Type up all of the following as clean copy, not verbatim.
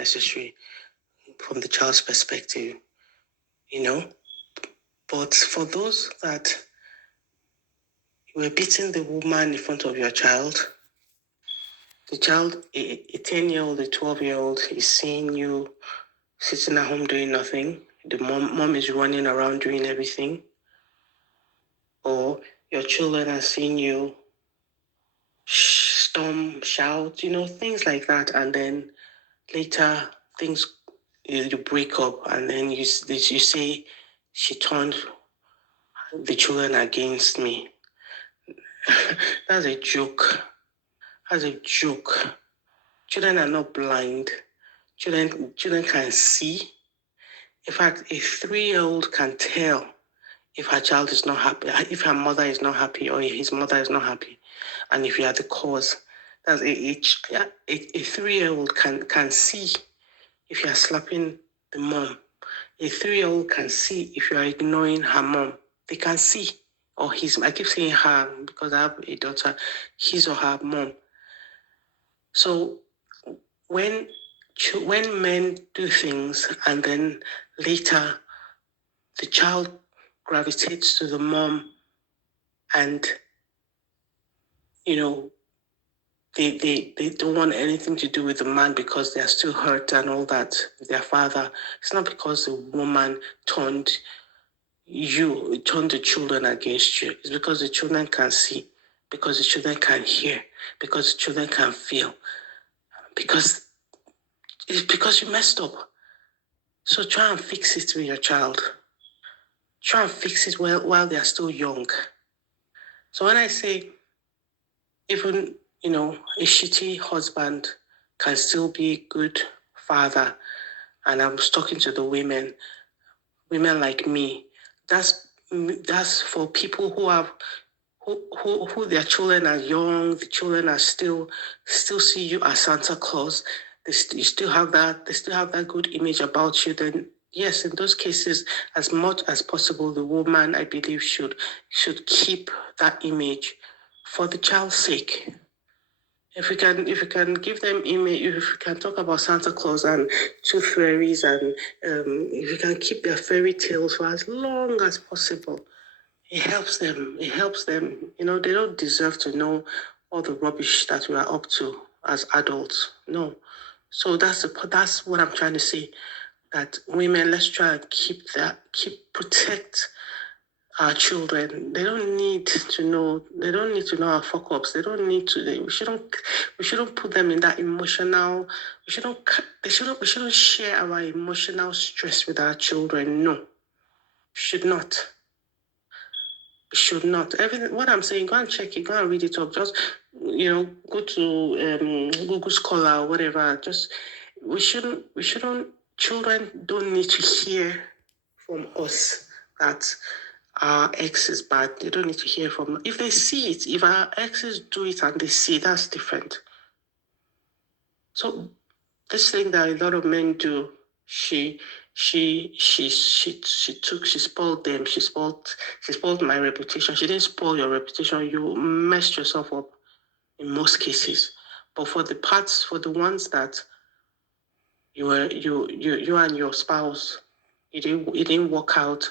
necessary from the child's perspective, But for those that were beating the woman in front of your child, the child, a 10-year-old, a 12-year-old, is seeing you sitting at home doing nothing. The mom is running around doing everything. Or your children are seeing you storm, shout, things like that. And then later you break up, and then you say she turned the children against me. That's a joke. Children are not blind. Children can see. In fact, a 3-year-old can tell if her child is not happy, if her mother is not happy, or if his mother is not happy, and if you are the cause. That's a 3-year-old can see if you are slapping the mom. A 3-year-old can see if you are ignoring her mom. They can see. Or I keep saying her because I have a daughter, his or her mom. So when men do things and then later the child gravitates to the mom and, they don't want anything to do with the man because they are still hurt and all that, their father, it's not because the woman turned the children against you. It's because the children can see, because the children can hear, because the children can feel, because you messed up. So try and fix it with your child. Try and fix it while they are still young. So when I say even, a shitty husband can still be a good father, and I was talking to the women like me, that's for people who have who their children are young, the children are still see you as Santa Claus. They still have that good image about you. Then yes, in those cases, as much as possible, the woman, I believe, should keep that image for the child's sake. If we can give them image, if we can talk about Santa Claus and tooth fairies, and if we can keep their fairy tales for as long as possible, it helps them. They don't deserve to know all the rubbish that we are up to as adults. No. So that's what I'm trying to say. That women, let's try and protect our children. They don't need to know our fuck ups. They don't need to. We shouldn't put them in that emotional. We shouldn't share our emotional stress with our children. No, should not. Should not. Everything. What I'm saying, go and check it. Go and read it up. Just go to Google Scholar or whatever. We shouldn't. Children don't need to hear from us that our ex is bad. They don't need to hear from. If they see it, if our exes do it and they see, that's different. So this thing that a lot of men do, she spoiled them. She spoiled my reputation. She didn't spoil your reputation. You messed yourself up in most cases. But for the ones that you and your spouse, it didn't work out,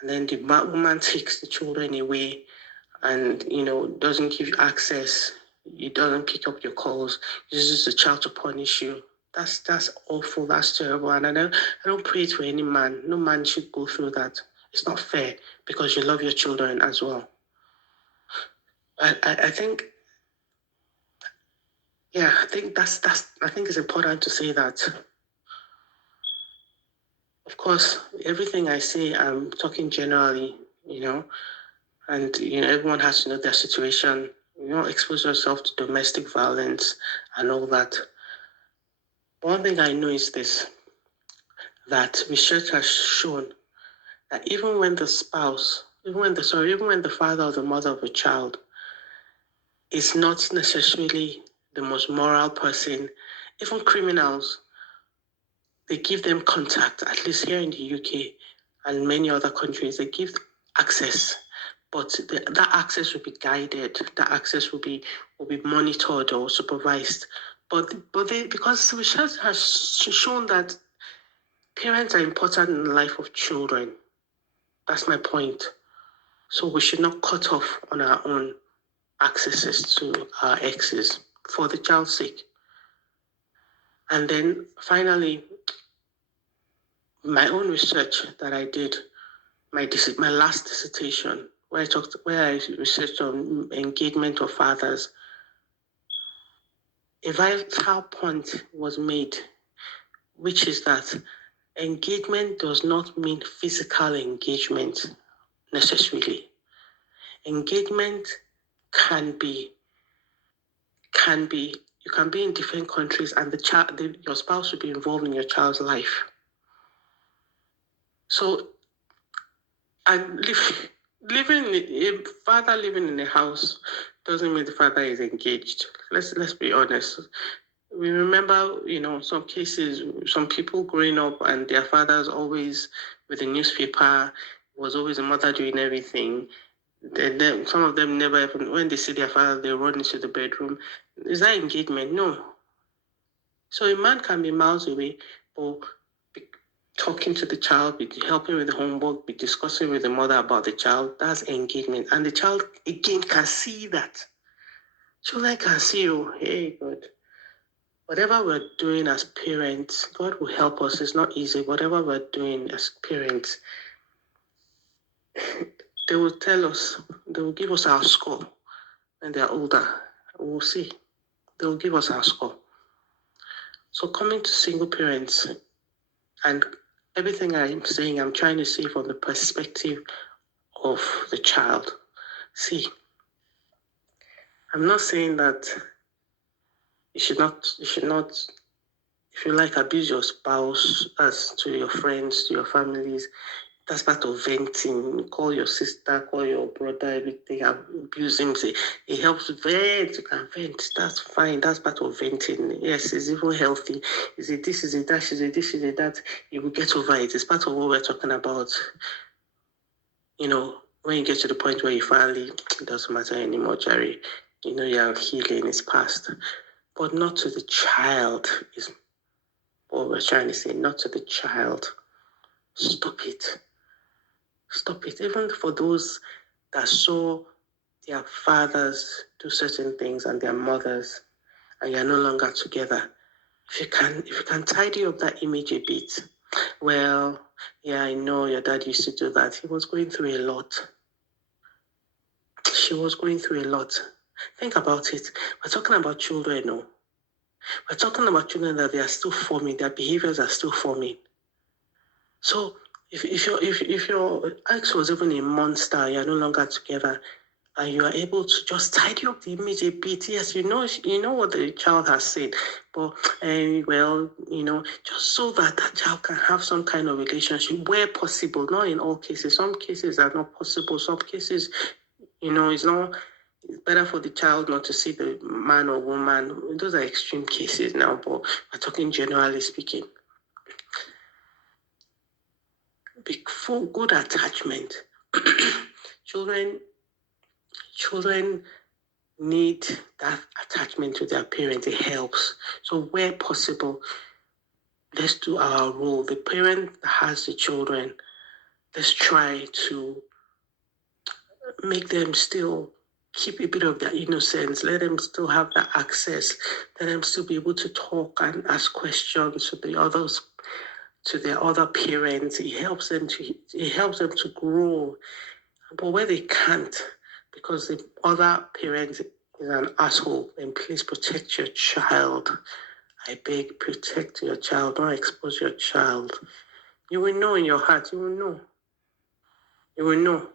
and then the woman takes the children away, and doesn't give you access. It doesn't pick up your calls. Uses the child to punish you. That's awful. That's terrible. And I don't pray it for any man. No man should go through that. It's not fair, because you love your children as well. I think it's important to say that. Of course, everything I say, I'm talking generally, and everyone has to know their situation. Expose yourself to domestic violence and all that. One thing I know is this, that research has shown that even when the father or the mother of a child is not necessarily the most moral person, even criminals, they give them contact, at least here in the UK and many other countries, they give access. But that access will be guided. That access will be monitored or supervised Because research has shown that parents are important in the life of children. That's my point. So we should not cut off on our own accesses to our exes for the child's sake. And then finally, my own research that I did, my last dissertation, where I researched on engagement of fathers, a vital point was made, which is that engagement does not mean physical engagement necessarily. Engagement can be you can be in different countries and your spouse will be involved in your child's life. So, and a father living in a house doesn't mean the father is engaged. Let's be honest. We remember, some cases, some people growing up and their fathers always with the newspaper, was always the mother doing everything. Then some of them never even, when they see their father, they run into the bedroom. Is that engagement? No. So a man can be miles away, but be talking to the child, be helping with the homework, be discussing with the mother about the child. That's engagement. And the child, again, can see that. Children can see, oh, hey, God. Whatever we're doing as parents, God will help us. It's not easy. Whatever we're doing as parents, they will tell us, they will give us our score when they're older. We'll see. They will give us our score. So coming to single parents, and everything I'm saying, I'm trying to see from the perspective of the child. See, I'm not saying that you should not, if you like, abuse your spouse as to your friends, to your families. That's part of venting. Call your sister, call your brother, everything, abuse him. Say, it helps vent. You can vent. That's fine. That's part of venting. Yes, it's even healthy. Is it this, is it that, is it this, is it that? You will get over it. It's part of what we're talking about. When you get to the point where you finally, it doesn't matter anymore, Jerry. You're healing, it's past. But not to the child is what we're trying to say. Not to the child. Stop it. Stop it. Even for those that saw their fathers do certain things and their mothers, and you're no longer together. If you can tidy up that image a bit, well, yeah, I know your dad used to do that. He was going through a lot. She was going through a lot. Think about it. We're talking about children, no? We're talking about children that they are still forming. Their behaviors are still forming. So if your ex was even a monster, you're no longer together, and you are able to just tidy up the image a bit. Yes, you know what the child has said, but just so that child can have some kind of relationship where possible. Not in all cases. Some cases are not possible. Some cases, it's not. It's better for the child not to see the man or woman. Those are extreme cases now, but we're talking generally speaking. For good attachment, children need that attachment to their parents. It helps. So where possible, let's do our role. The parent that has the children, let's try to make them still keep a bit of their innocence. Let them still have that access. Let them still be able to talk and ask questions to the others, to their other parents. It helps them to grow. But where they can't, because the other parent is an asshole, then please protect your child. I beg, protect your child. Don't expose your child. You will know in your heart. You will know. You will know.